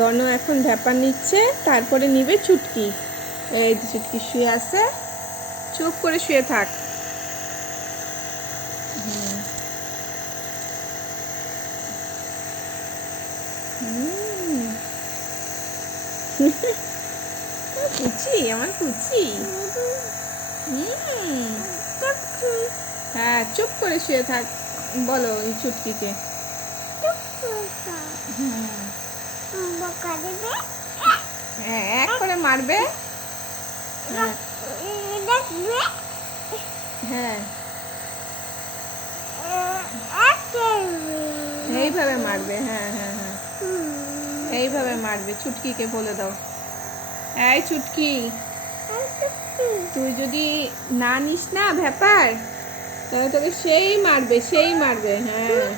দনো এখন ভ্যাপা নিচ্ছে, তারপরে নিবে চুটকি। এই যে চুটকি শুয়ে আছে, চুপ করে শুয়ে থাক। কুচি, আমার কুচি। হ্যাঁ, চুপ করে শুয়ে থাক। বলো এই চুটকিকে। হ্যাঁ, এক করে মারবে। হ্যাঁ, এইভাবে মারবে। হ্যাঁ হ্যাঁ হ্যাঁ, এইভাবে মারবে। চুটকিকে বলে দাও, এই চুটকি, তুই যদি না নিস না ভ্যাপার, তাহলে তোকে সেই মারবে, সেই মারবে। হ্যাঁ।